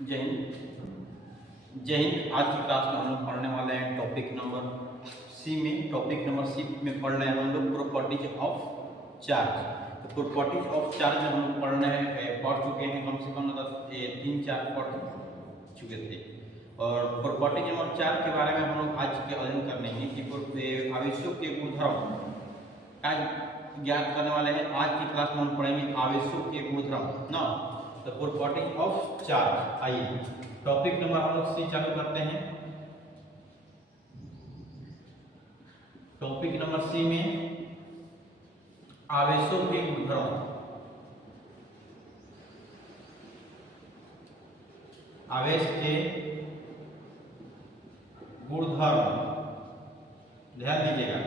जय हिंद। जय हिंद। आज की क्लास में हम लोग पढ़ने वाले हैं टॉपिक नंबर सी में। टॉपिक नंबर सी में पढ़ रहे हैं हम लोग प्रॉपर्टीज ऑफ चार्ज। तो प्रॉपर्टीज ऑफ चार्ज हम लोग पढ़ चुके हैं, कम से कम 3-4 पढ़ चुके थे। और प्रॉपर्टी नंबर 4 के बारे में हम लोग आज के अध्ययन करने हैं कि आवेशों के गुणधर्म आज ज्ञात करने वाले हैं। आज की क्लास में हम पढ़ेंगे आवेशों के गुणधर्म ना, तो प्रॉपर्टी ऑफ चार्ज। आइए टॉपिक नंबर हम लोग सी चालू करते हैं। टॉपिक नंबर सी में आवेशों के गुणधर्म। आवेश के गुणधर्म, ध्यान दीजिएगा।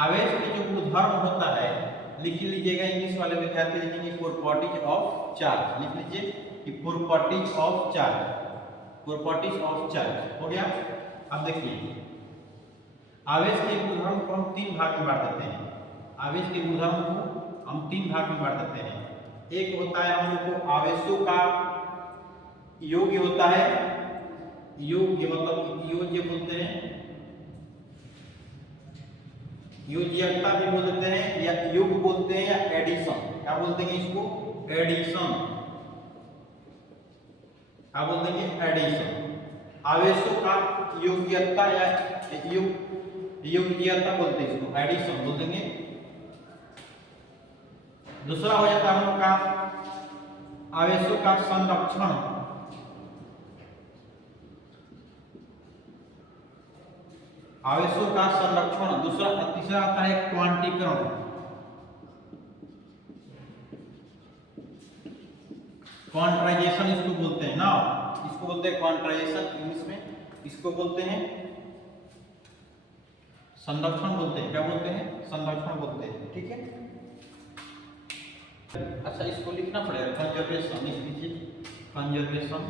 आवेश के जो गुणधर्म होता है लिख लीजिएगा, इंग्लिश वाले विद्यार्थी लिखेंगे प्रॉपर्टीज ऑफ चार्ज। लिख लीजिए कि properties of charge. Properties of charge हो गया। अब देखिए आवेश के गुणधर्म को हम 3 भाग में बांट देते हैं। आवेश के गुणधर्म को हम 3 भाग में बांट देते हैं। एक होता है हम लोग को आवेशों का योग्य होता है, योग्य मतलब योज्य बोलते हैं, योज्यता भी बोल देते हैं, या योग बोलते हैं, या एडिशन। क्या बोलते हैं इसको? एडिशन। क्या बोलते हैं? एडिशन। आवेशों का योग्यता या योग्यता बोलते हैं इसको, एडिशन बोल देंगे। दूसरा हो जाता है हम लोग का आवेशों का संरक्षण। आवेशों का संरक्षण। तीसरा आता है क्वांटीकरण। क्वांटाइजेशन इसको बोलते हैं ना, इसको बोलते हैं क्वांटाइजेशन इंग्लिश में। इसको बोलते हैं संरक्षण बोलते हैं। क्या बोलते हैं? संरक्षण बोलते हैं। ठीक है। अच्छा, इसको लिखना पड़ेगा। कंजर्वेशन लिख लीजिए। कंजर्वेशन,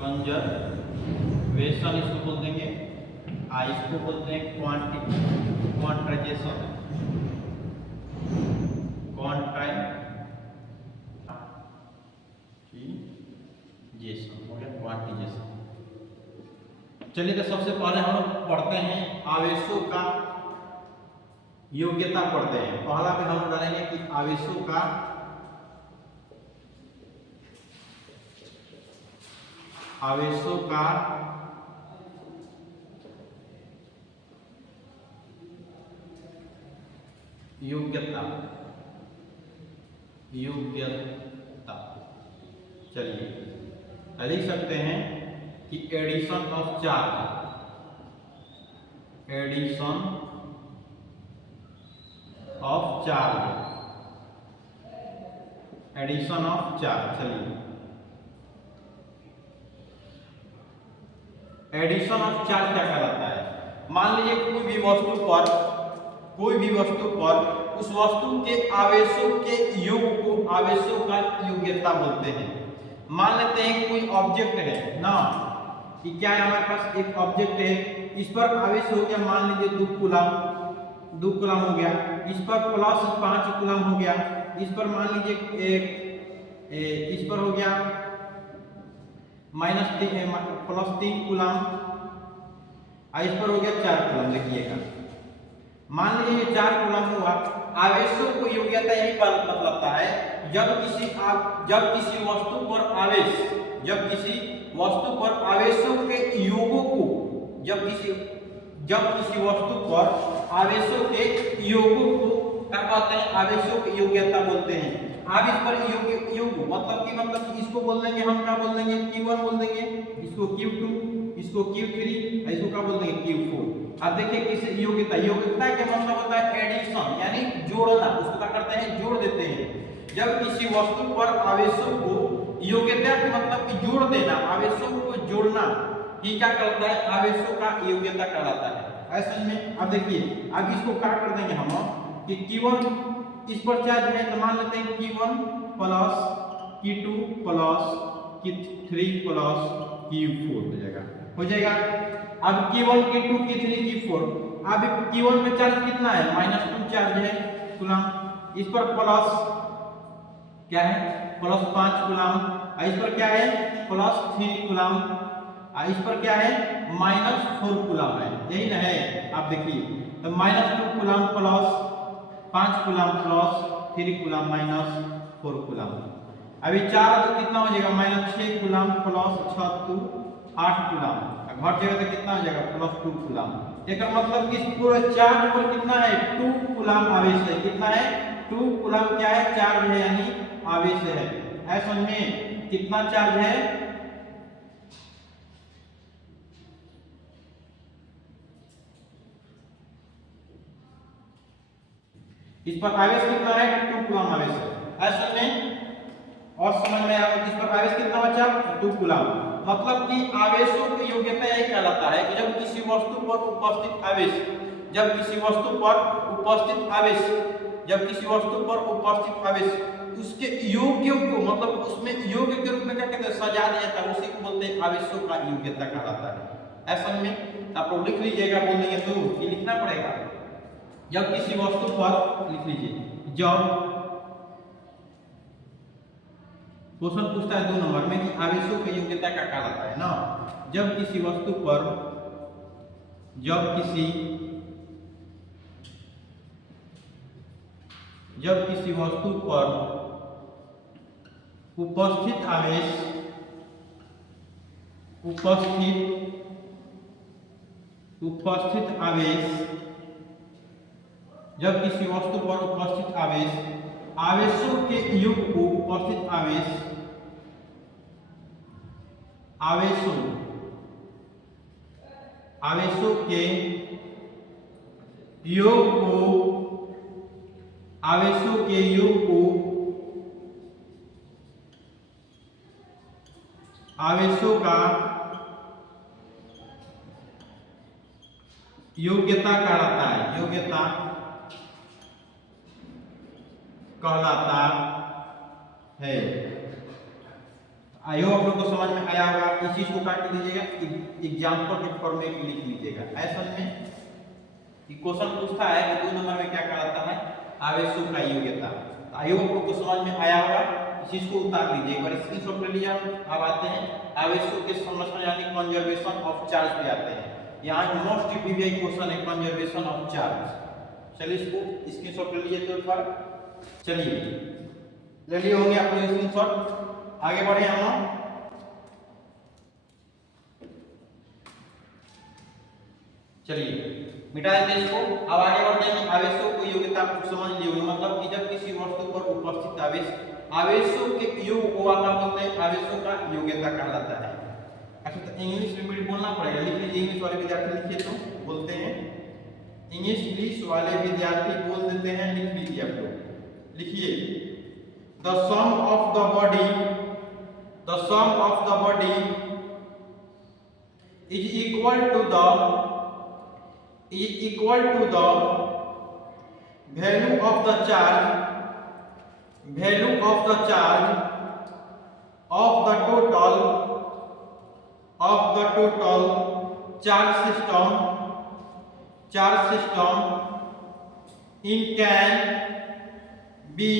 कंजर्वेशन इसको बोल देंगे। इसको बोलते हैं क्वांटाइजेशन। क्वांटाइजेशन हो गया, क्वांटाइजेशन। चलिए तो सबसे पहले हम लोग पढ़ते हैं आवेशों का योग्यता पढ़ते हैं। पहला में हम डालेंगे कि आवेशों का योग्यता। चलिए लिख सकते हैं कि addition of charge. Addition of charge. Addition of charge. चलिए एडिशन ऑफ चार्ज क्या कहलाता है? मान लीजिए कोई भी वस्तु पर उस वस्तु के आवेशों के योग को आवेशों का योग्यता बोलते हैं। मान लेते हैं कोई ऑब्जेक्ट है ना, कि क्या है हमारे पास एक ऑब्जेक्ट है, इस पर आवेश हो गया मान लीजिए 2 कूलम हो गया, इस पर प्लस 5 कूलम हो गया, इस पर मान लीजिए इस पर हो गया प्लस 3 कूलम, इस पर हो गया 4 कूलम। देखिएगा मान लीजिए 4 कूलम हुआ। आवेशों को योग्यता यही बतलाता है जब किसी वस्तु पर आवेशों के योगों को जब किसी वस्तु पर आवेशों के योगों को क्या कहते हैं? आवेशों की योग्यता बोलते हैं। अब इस पर योग मतलब कि इसको बोल देंगे हम, क्या बोल देंगे? Q1 बोल देंगे, इसको Q2, इसको Q3, इसको क्या बोल देंगे? Q4। अब देखिए किसी योग्यता के मतलब होता है एडिशन, यानी जोड़ना। उसको क्या करते हैं? जोड़ देते हैं। जब किसी वस्तु पर आवेशों को योग्यता के मतलब कि जोड़ देना, आवेशों को जोड़ना, ये क्या कहलाता है? आवेशों का योग्यता कहलाता है। ऐसे में अब देखिए अब इसको क्या कर देंगे हम कि Q1 इस पर चार्ज है, तो मान लेते हैं Q1 plus Q2 plus Q3 plus Q4 हो जाएगा। अब Q1 Q2 Q3 Q4। अब Q1 पे चार्ज कितना है? -2 चार्ज है कूलम। इस पर प्लस क्या है? प्लस 5 कूलम इस पर क्या है +3 कूलम, इस पर क्या है -4 कूलम है, यही ना है। आप देखिए तो -2 coulomb plus 5 coulomb plus 3 coulomb -4 coulomb. अभी 4 तो कितना हो जाएगा -6 कूलम प्लस 6 तो 8 कूलम, घट जाएगा तो कितना हो जाएगा +2 कूलम। एक मतलब कि पूरा चार्ज पर कितना है 2 कूलम आवेश है, कितना है 2 कूलम क्या है चार्ज है यानी आवेश है। ऐसा में कितना चार्ज है इस पर आवेश कितना है 2 कूलम आवेश है। ऐसा में और समझ में आया इस पर आवेश कितना बचा 2 कूलम। मतलब कि आवेशों की योग्यता यही कहलाता है कि जब किसी वस्तु पर उपस्थित आवेश जब किसी वस्तु पर उपस्थित आवेश जब किसी वस्तु पर उपस्थित आवेश उसके योग्य को मतलब उसमें योग्य के रूप में क्या कहते हैं सजा दिया जाता है, उसी को बोलते हैं आवेशों का योग्यता कहलाता है। ऐसा में आप लोग लिख लीजिएगा, बोल देंगे तो ये लिखना पड़ेगा। जब किसी वस्तु पर लिख लीजिए, जब क्वेश्चन पूछता है 2 नंबर में कि आवेशों की योग्यता क्या कहलाता है ना, जब किसी वस्तु पर उपस्थित आवेश जब किसी वस्तु पर उपस्थित आवेशों के योग को उपस्थित आवेशों के योग को आवेशों का योग्यता कहलाता है। आयो आप लोग को समझ में आया होगा। इस चीज को काट दीजिएगा, एग्जाम्पल के फॉर्मेट में लिख लीजिएगा। ऐसा में क्वेश्चन पूछता है कि 2 नंबर में क्या कहलाता है आवेशों का योग्यता। आयो आप लोग को समझ में आया होगा, इस चीज को उतार लीजिए एक बार, स्क्रीनशॉट ले लीजिए। अब आते हैं आवेशों के संरक्षण यानी कंजर्वेशन ऑफ चार्ज पे आते हैं। यहाँ मोस्ट पीवीआई क्वेश्चन है कंजर्वेशन ऑफ चार्ज। चलिए इसको स्क्रीनशॉट ले लीजिए तो एक बार। चलिए ले लिए होंगे आप लोग स्क्रीनशॉट, आगे बढ़े हम। चलिए मिटा देते इसको, अब आगे बढ़ते हैं। आवेशों की योग्यता आप समझ लिए होंगे, मतलब कि जब किसी वस्तु पर उपस्थित आवेशों के योग को क्या बोलते हैं आवेशों का योग्यता कहलाता है। अच्छा तो इंग्लिश में बोलना पड़ेगा, लिख लीजिए। इंग्लिश वाले विद्यार्थी लिखिए तो बोलते हैं, इंग्लिश वाले विद्यार्थी बोल देते हैं, लिख लीजिए आप लोग। लिखिए the sum of the body is equal to the value of the charge of the total charge system in can be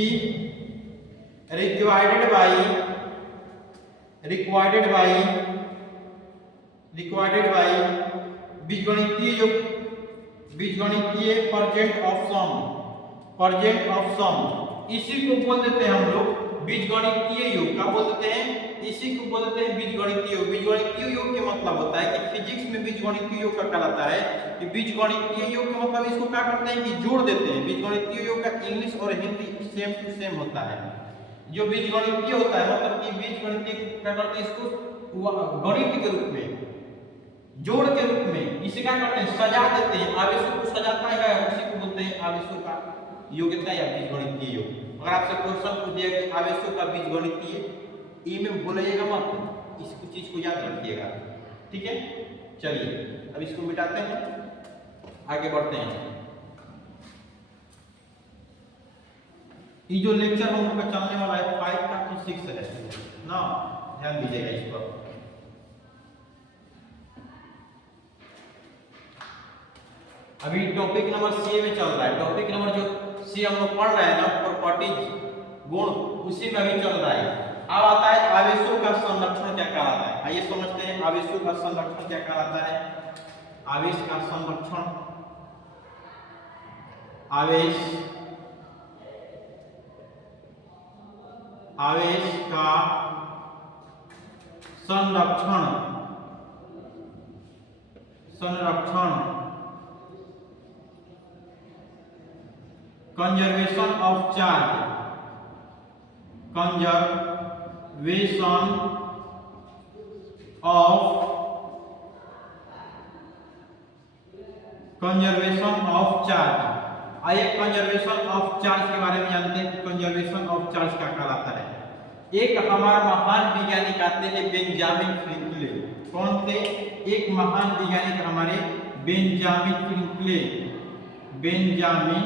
required by बीजगणितीय परजेंट ऑफ सम। इसी को बोल देते हैं हम लोग बीजगणितीय योग। क्या बोल देते हैं, इसी को बोल देते हैं बीजगणितीय योग। बीजगणितीय योग के मतलब होता है कि फिजिक्स में बीजगणितीय योग का कहलाता है कि बीजगणितीय योग का मतलब इसको क्या करते हैं कि जोड़ देते हैं। बीजगणितीय योग का इंग्लिश और हिंदी सेम टू सेम होता है। जो बीजगणितीय होता है मतलब कि बीजगणितीय क्या करते हैं इसको गणित के रूप में जोड़ के रूप में इसे क्या करते हैं सजा देते हैं, आवेशों को सजाता है, उसी को बोलते हैं आवेशों का योग्यता या बीजगणितीय योग। अगर आपसे क्वेश्चन पूछ दिया कि आवेशों का बीजगणितीय ई में भूलिएगा मत, इस चीज को याद रखिएगा, ठीक है। चलिए अब इसको मिटाते हैं, आगे बढ़ते हैं। ये जो लेक्चर हम लोग का चलने वाला है 5 का तो 6 है ना, ध्यान दीजिएगा इस पर। अभी टॉपिक नंबर सी में चल रहा है। टॉपिक नंबर जो सी हम लोग पढ़ रहे हैं ना प्रॉपर्टीज गुण, उसी में अभी चल रहा है। अब आता है आवेशों का संरक्षण क्या कहलाता है। आइए समझते हैं आवेशों का संरक्षण क्या कहलाता है। आवेश का संरक्षण, आवेश का संरक्षण conservation of charge, conservation of charge. आइए कंजर्वेशन ऑफ चार्ज के बारे में जानते हैं। कंजर्वेशन ऑफ चार्ज क्या कहलाता है। एक हमारा महान वैज्ञानिक आते हैं बेंजामिन फ्रिंकले। कौन थे? एक महान वैज्ञानिक हमारे बेंजामिन फ्रिंकले। बेंजामिन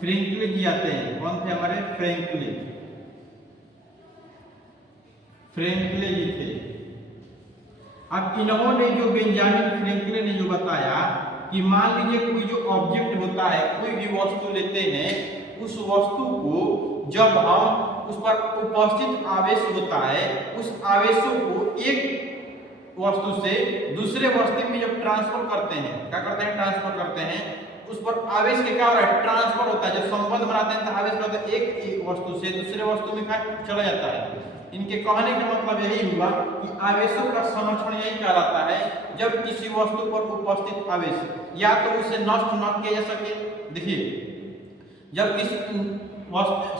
फ्रिंकले जी आते हैं। कौन थे हमारे? फ्रैंकलिन जी थे। अब इन्होंने जो बेंजामिन फ्रैंकलिन ने जो बताया कि मान लीजिए कोई जो ऑब्जेक्ट होता है, कोई भी वस्तु लेते हैं, उस वस्तु को जब हम उस पर उपस्थित आवेश होता है, उस आवेशों को एक वस्तु से दूसरे वस्तु में जब ट्रांसफर करते हैं, क्या करते हैं? ट्रांसफर करते हैं। उस पर आवेश के क्या हो रहा है? ट्रांसफर होता है। जब संबंध बनाते हैं तो आवेश होता है, एक वस्तु से दूसरे वस्तु में चला जाता है। इनके कहने का मतलब यही हुआ कि आवेशों का संरक्षण यही कहलाता है जब किसी वस्तु पर उपस्थित आवेश या तो उसे नष्ट न किया जा सके। देखिए, जब किसी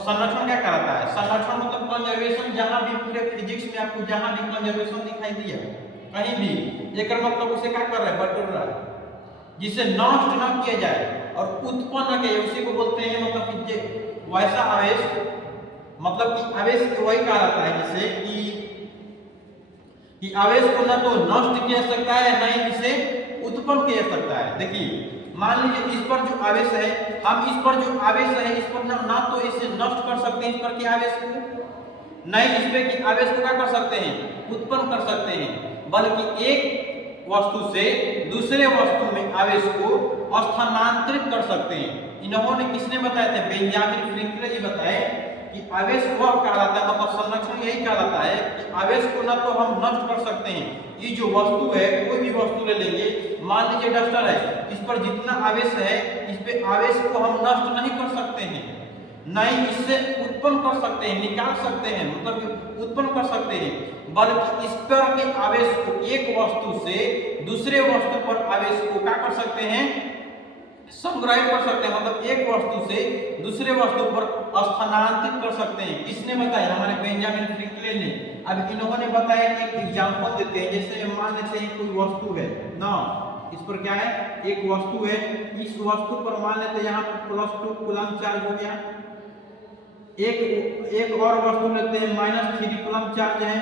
संरक्षण क्या कहलाता है? संरक्षण मतलब कंजर्वेशन। जहां भी पूरे फिजिक्स में आपको जहां भी कंजर्वेशन दिखाई दिया कहीं भी, एक मतलब उसे क्या कर रहा है? बटोर रहा है, जिसे नष्ट न किया जाए और उत्पन्न न किया जाए, उसी को बोलते हैं मतलब कि वैसा आवेश, मतलब कि आवेश वही कहा जाता है जैसे कि आवेश को न तो नष्ट किया जा सकता है न ही इसे उत्पन्न किया जा सकता है। देखिए, मान लीजिए इस पर जो आवेश है, हम इस पर जो आवेश है इस पर ना तो इसे नष्ट कर सकते हैं इस पर के आवेश को, न ही इस पे की आवेश को क्या कर सकते हैं? उत्पन्न कर सकते हैं, बल्कि एक वस्तु से दूसरे वस्तु में आवेश को स्थानांतरित कर सकते हैं। इन्होंने किसने बताया था? बेंजामिन फ्रैंकलिन जी बताए कि आवेश वह कहलाता है, मतलब संरक्षण यही कहलाता है कि आवेश को ना तो हम नष्ट कर सकते हैं। ये जो वस्तु है, कोई भी वस्तु ले लेंगे, मान लीजिए डस्टर है, इस पर जितना आवेश है इस पे आवेश को हम नष्ट नहीं कर सकते हैं, न ही इससे उत्पन्न कर सकते हैं, निकाल सकते हैं, मतलब उत्पन्न कर सकते हैं, बल्कि इस पर के आवेश को एक वस्तु से दूसरे वस्तु पर आवेश को क्या कर सकते हैं? संग्रहित कर सकते हैं, मतलब एक वस्तु से दूसरे वस्तु पर स्थानांतरित कर सकते हैं। किसने बताया? हमारे बेंजामिन फ्रैंकलिन ने। अब इन्होंने बताया कि एक एग्जांपल देते हैं, जैसे मान लेते हैं कोई वस्तु है ना, इस पर क्या है? एक वस्तु है, इस वस्तु पर मान लेते हैं यहाँ पर +2 कूलम चार्ज हो गया। एक और वस्तु लेते हैं -3 कूलम चार्ज है,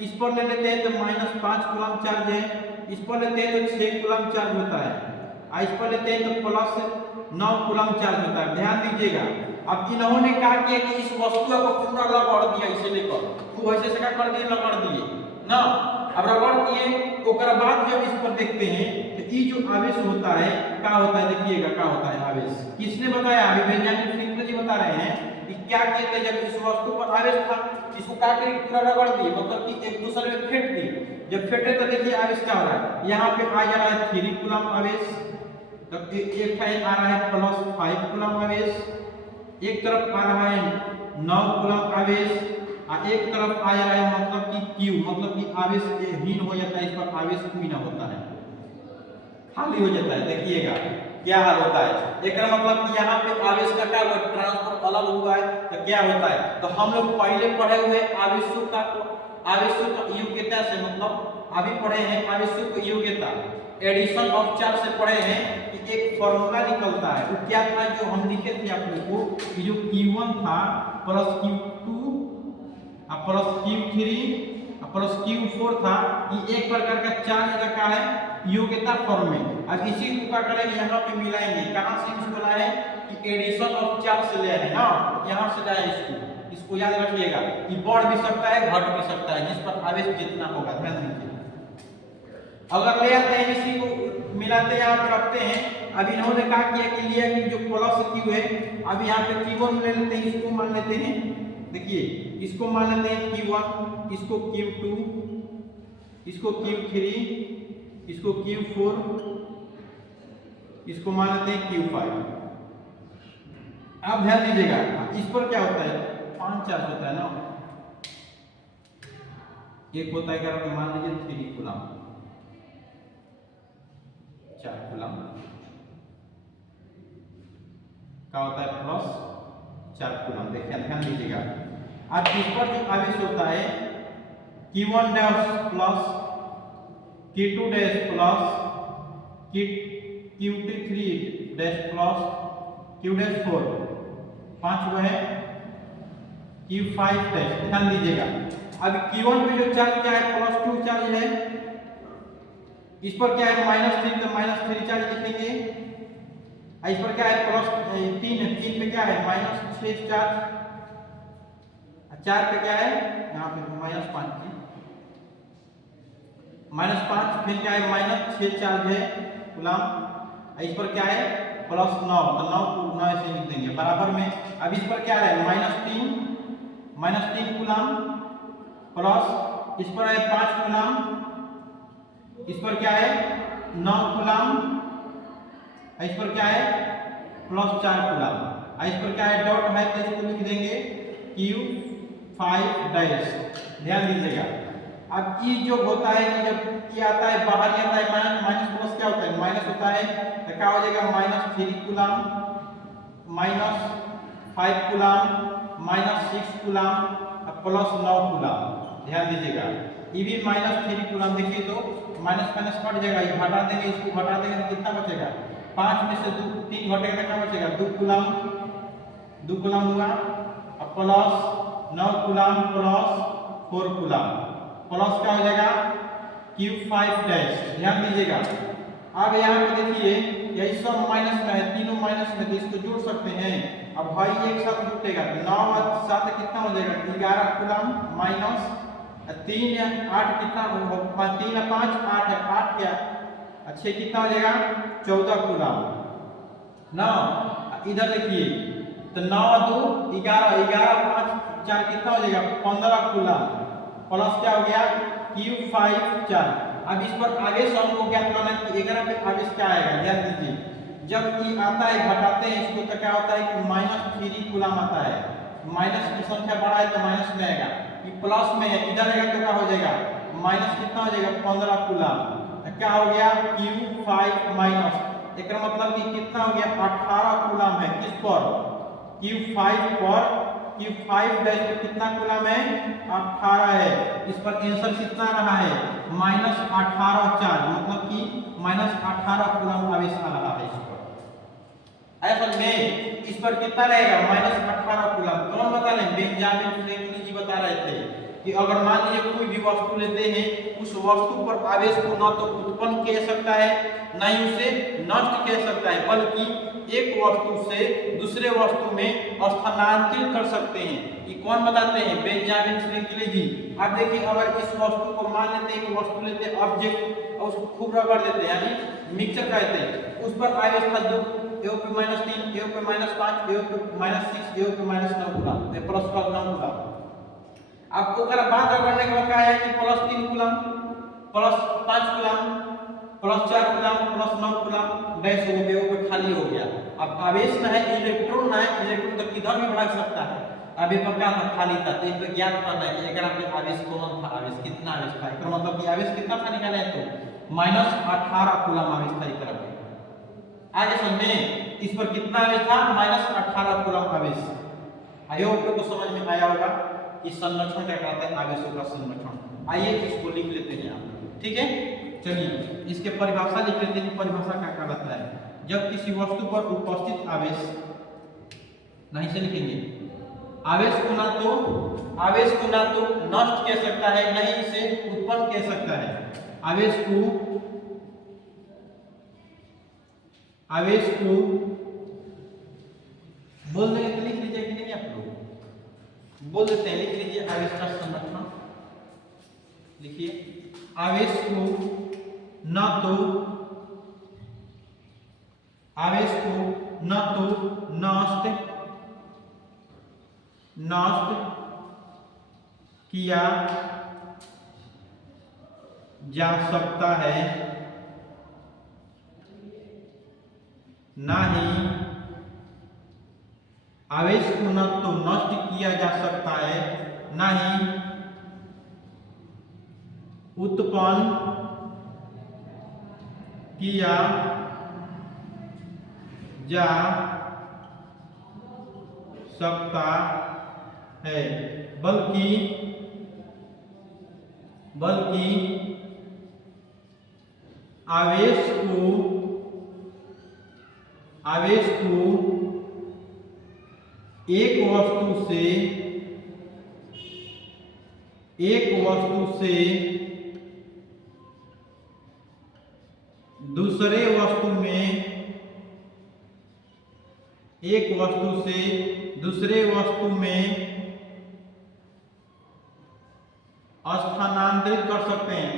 इस पर ले लेते हैं तो -5 कूलम चार्ज है, इस पर लेते हैं तो 6 कूलम चार्ज होता है, इस पर लेते हैं तो +9 कूलम चार्ज होता है। ध्यान दीजिएगा, अब इन्होंने कहा कि इस वस्तु को पूरा रगड़ दिया, इसे लेकर खूब ऐसे से क्या कर दिए? रगड़ दिए ना। अब रगड़ दिए, ओकर बाद जब इस पर देखते हैं तो ये जो आवेश होता है क्या होता है? देखिएगा क्या होता है आवेश। किसने बताया? अभी बेंजामिन फ्रैंकलिन जी बता रहे हैं कि क्या किए थे जब इस वस्तु पर आवेश था, इसको क्या करके पूरा रगड़ दिए, मतलब कि एक दूसरे में फेंट दिए। जब फेंटे तो देखिए आवेश क्या हो रहा है? यहाँ पे आ जा रहा है 3 कूलम आवेश, तब एक टाइम आ रहा है +5 कूलम आवेश, एक तरफ आ रहा है 9 कूलम आवेश, और एक तरफ आ जा रहा है मतलब कि Q, मतलब कि आवेश हीन हो जाता है, इस पर आवेश हीन होता है, खाली हो जाता है। देखिएगा क्या हाल होता है। एक मतलब कि यहाँ पे आवेश का क्या हुआ? ट्रांसफर अलग हुआ है, तो क्या होता है? तो हम लोग पहले पढ़े हुए आवेशों का योग्यता से, मतलब अभी पढ़े हैं आवेशों की योग्यता, एडिशन ऑफ चार्ज से पढ़े हैं कि एक फॉर्मूला निकलता है। वो क्या था जो हम लिखे थे आप लोग को? जो Q1 था +Q2 +Q3 +Q4 था, ये एक प्रकार का चार्ज रखा है योग्यता फॉर्म में। अब इसी को क्या करेंगे? यहाँ पे मिलाएंगे। कहाँ से इसको लाए हैं? कि एडिशन ऑफ चार्ज से ले आए हैं ना, यहाँ से लाए इसको याद रखिएगा। ये बढ़ भी सकता है, घट भी सकता है, जिस पर आवेश जितना होगा। ध्यान दीजिए, अगर ले आते हैं इसी को मिलाते यहाँ पे रखते हैं। अब इन्होंने क्या किया कि लिया कि जो प्लस क्यू है, अब यहाँ पे Q1 ले लेते हैं, इसको मान लेते हैं। देखिए इसको मान लेते हैं Q1, इसको Q2, इसको Q3, इसको Q4, इसको मान लेते हैं Q5। अब ध्यान दीजिएगा इस पर क्या होता है, 5 चार्ज होता है ना। एक होता है क्या, मान लीजिए 3 कूलम, 4 कूलम का होता है प्लस 4 कूलम। देखिए ध्यान दीजिएगा। अब इस पर जो आवेश होता है Q1 dash plus Q2 dash plus Q3 dash plus Q dash 4, 5 वो है Q5 डैश। ध्यान दीजिएगा अब Q1 पे जो चार्ज क्या है, +2 चार्ज है। इस पर क्या है -3, तो -3 चार्ज लिखेंगे। इस पर क्या है +3 है, 3 पे क्या है -6 चार्ज, 4 पे क्या है यहाँ पे -5, -5 फिर क्या है -6 चार्ज है कूलम। इस पर क्या है +9, तो 9 को 9 से लिख देंगे बराबर में। अब इस पर क्या है -3 कूलम प्लस इस पर है 5 कूलम, इस पर क्या है 9 कूलम, इस पर क्या है +4 कूलम, इस पर क्या है डॉट है तो इसको लिख देंगे Q5 डैश। ध्यान दीजिएगा अब ई जो होता है कि जब ये आता है बाहर ही आता है माइनस प्लस क्या होता है माइनस होता है, तो क्या हो जाएगा -3 कूलम, -5 कूलम, -6 कूलम +9 कूलम। ध्यान दीजिएगा ये भी -3 कूलम। देखिए तो माइनस माइनस कट जाएगा, ये घटा देंगे, इसको घटा देंगे तो कितना बचेगा, 5 में से 3 घटेगा तो क्या बचेगा 2 कूलम, 2 कूलम हुआ plus 9 coulomb plus 4 coulomb plus क्या हो जाएगा Q5 डैश। ध्यान दीजिएगा अब यहाँ पे देखिए यही सब माइनस में है, तीनों माइनस में, तो इसको जोड़ सकते हैं। अब भाई एक साथ जुटेगा 9 और 7 कितना हो जाएगा 11 कूलम माइनस 3 या 8 कितना 3 या 5 8 है, 8 क्या 6 कितना हो जाएगा 14 कूलम ना। इधर देखिए तो 9 2 11, 11 5 4 कितना हो जाएगा 15 कूलम प्लस क्या हो गया Q5 4। अब इस पर आवेश हमको ज्ञात करना है कि 11 पे आवेश क्या आएगा। ध्यान दीजिए जब ये आता है घटाते हैं इसको तो क्या होता है कि -3 कूलम आता है, माइनस की संख्या बढ़ा है तो माइनस में आएगा, ये प्लस में है इधर आएगा तो क्या हो जाएगा माइनस कितना हो जाएगा 15 कूलम, क्या हो गया Q5 माइनस। एक मतलब कि कितना हो गया 18 कूलम है किस पर Q5 पर, Q5 डैश पर कितना कूलम है 18 है। इस पर आंसर कितना रहा है -18 चार्ज, मतलब कि -18 कूलम आवेश आ रहा है इस पर। ऐसा में इस पर कितना रहेगा -18 कूलम। कौन बता रहे हैं बेंजामिन फ्रैंकलिन जी बता रहे थे कि अगर मान लीजिए कोई भी वस्तु लेते हैं उस वस्तु पर आवेश को न तो उत्पन्न किया सकता है न ही उसे नष्ट किया सकता है, बल्कि एक वस्तु से दूसरे वस्तु में स्थानांतरित कर सकते हैं। ये कौन बताते हैं बेंजामिन फ्रैंकलिन जी। आप देखिए अगर इस वस्तु को मान लेते हैं कि वस्तु लेते हैं ऑब्जेक्ट और उसको खूब रगड़ देते हैं यानी मिक्सचर कहते हैं, उस पर आवेश था 2 एओ पे -3 एओ पे -5 एओ पे -6 एओ पे -9 कूलम प्लस 9 कूलम। अब ओकर बाद रगड़ने के बाद क्या है कि +3 coulomb +5 coulomb +4 coulomb +9 coulomb dash हो गया, वो खाली हो गया। अब आवेश ना है इलेक्ट्रॉन ना है, इलेक्ट्रॉन तो किधर भी भाग सकता है। अब ये पर क्या था खाली था, तो इस पे ज्ञात करना है कि एकरा पे आवेश कौन था, आवेश कितना आवेश था। इसका मतलब कि आवेश कितना था निकाले तो -18 कूलम आवेश था एकरा पे। आगे समझे इस पर कितना आवेश था -18 कूलम आवेश। आई होप आपको समझ में आया होगा कि संरक्षण क्या कहलाता है, आवेशों का संरक्षण। आइए इसको लिख लेते हैं आप, ठीक है। चलिए इसके परिभाषा लिख लेते हैं। परिभाषा क्या कहलाता है, जब किसी वस्तु पर उपस्थित आवेश, नहीं से लिखेंगे आवेश को ना तो नष्ट किया सकता है नहीं इसे उत्पन्न किया सकता है। आवेश को बोल देंगे तो लिख लीजिए कि नहीं, आप लोग बोल देते हैं, लिख लीजिए आवेश का संरक्षण। लिखिए आवेश को न तो आवेश को न तो नष्ट किया जा सकता है, ना ही आवेश को न तो नष्ट किया जा सकता है, ना ही उत्पन्न किया जा सकता है, बल्कि आवेश को एक वस्तु से दूसरे वस्तु में स्थानांतरित कर सकते हैं।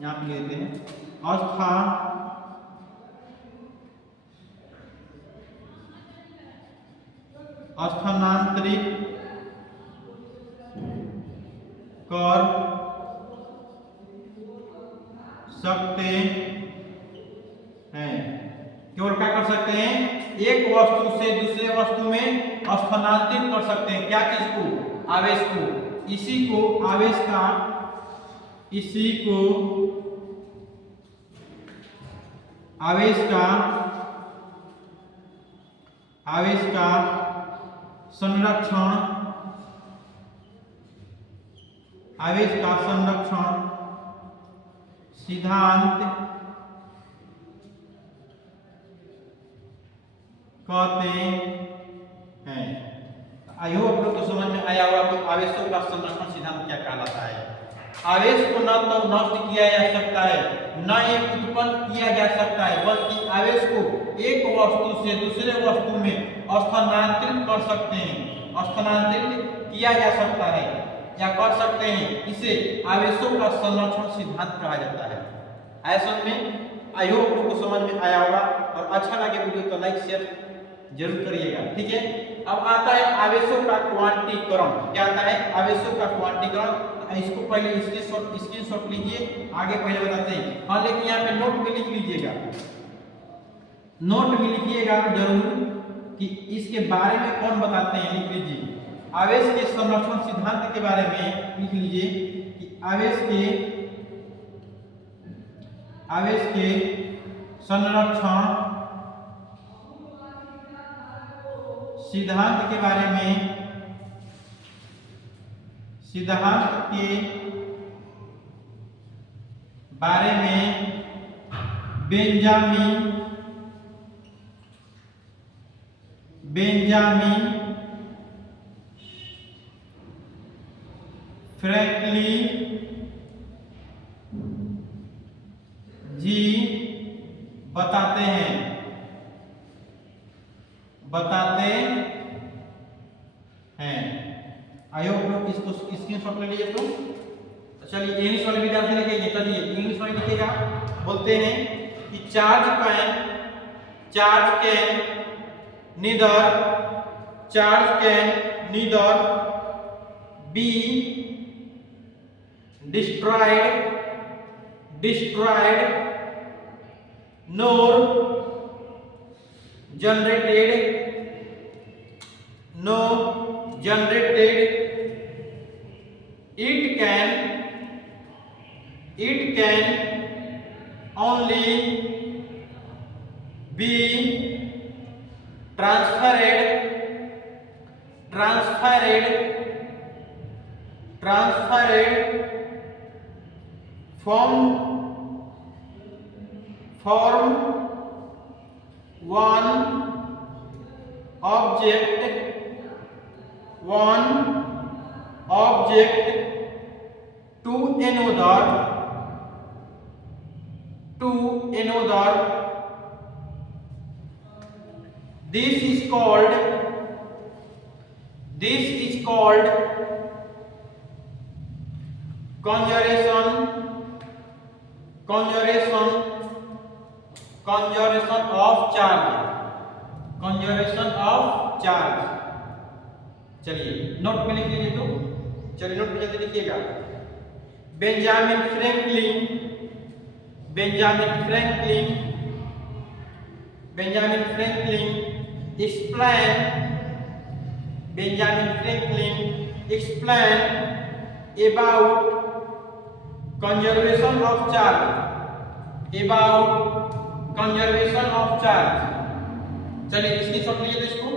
यहाँ पे लेते हैं स्थानांतरित कर सकते हैं। केवल क्या कर सकते हैं? एक वस्तु से दूसरे वस्तु में स्थानांतरित कर सकते हैं। क्या चीज को? आवेश को। इसी को आवेश का संरक्षण सिद्धांत कहते हैं। आई होप आप लोग को समझ में आया होगा कि आवेशों का संरक्षण सिद्धांत क्या कहलाता है। आवेश को न तो नष्ट किया जा सकता है, न ही उत्पन्न किया जा सकता है, बल्कि आवेश को एक वस्तु से दूसरे वस्तु में स्थानांतरित कर सकते हैं, स्थानांतरित किया जा सकता है या कर सकते हैं। इसे आवेशों का संरक्षण सिद्धांत कहा जाता है। ऐसा में आई होप आप लोग को समझ में आया होगा, और अच्छा लगे वीडियो तो लाइक शेयर जरूर करिएगा, ठीक है। अब आता है आवेशों का क्वांटीकरण। क्या आता है? आवेशों का क्वांटीकरण। इसको पहले स्क्रीनशॉट लीजिए, आगे पहले बताते हैं। हाँ, लेकिन यहाँ पे नोट में लिख लीजिएगा, नोट में लिखिएगा जरूर कि इसके बारे में कौन बताते हैं, लिख लीजिए। आवेश के संरक्षण सिद्धांत के बारे में लिख लीजिए कि आवेश के संरक्षण सिद्धांत के बारे में बेंजामिन फ्रैंकलिन जी बताते हैं। आई होप लोग इसको स्क्रीनशॉट ले लीजिए। तो चलिए इंग्लिश वाले भी ध्यान से लिखिए। चलिए इंग्लिश वाले लिखिएगा। बोलते हैं कि charge can neither be destroyed nor generated. It can only be transferred from one object to another. This is called conjuration conservation of charge, conservation of charge. चलिए नोट में लिख लीजिए, तो चलिए नोट में जल्दी लिखिएगा। Benjamin Franklin, Benjamin Franklin, Benjamin Franklin explain, Benjamin Franklin explain about conservation of charge, about conservation of charge। चलिए इसकी शॉर्ट लीजिए तो इसको,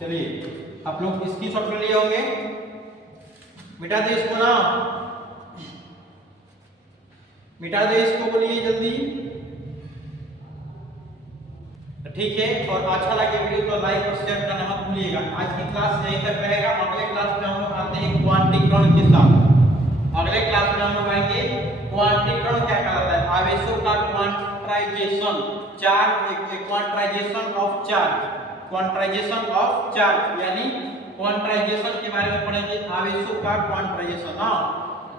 चलिए आप लोग इसकी शॉर्ट कर लिए होंगे, मिटा दे इसको ना, मिटा दे इसको, बोलिए जल्दी। ठीक है, और अच्छा लगे वीडियो तो लाइक और शेयर करना मत भूलिएगा। आज की क्लास यहीं तक रहेगा। अगले क्लास में हम लोग आते हैं क्वांटीकरण के साथ। अगले क्लास में हम लोग आएंगे क्वांटीकरण क्या कहलाता है, आवेशों का quantization, charge, quantization of charge, quantization of charge यानी क्वांटाइजेशन के बारे में पढ़ेंगे, आवेशों का क्वांटाइजेशन। हाँ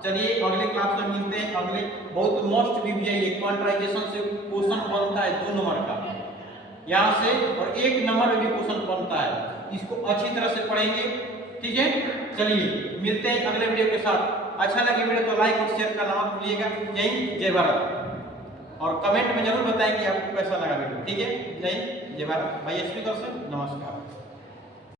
चलिए अगले क्लास में मिलते हैं। अगले बहुत मोस्ट भी है ये, क्वांटाइजेशन से क्वेश्चन बनता है 2 नंबर का यहाँ से, और 1 नंबर में भी क्वेश्चन बनता है, इसको अच्छी तरह से पढ़ेंगे। ठीक है, चलिए मिलते हैं अगले वीडियो के साथ। अच्छा लगे वीडियो तो लाइक और शेयर करना मत भूलिएगा। जय भारत, और कमेंट में जरूर बताएं कि आपको कैसा लगा वीडियो। ठीक है, जय भारत। भाई एसपी से नमस्कार।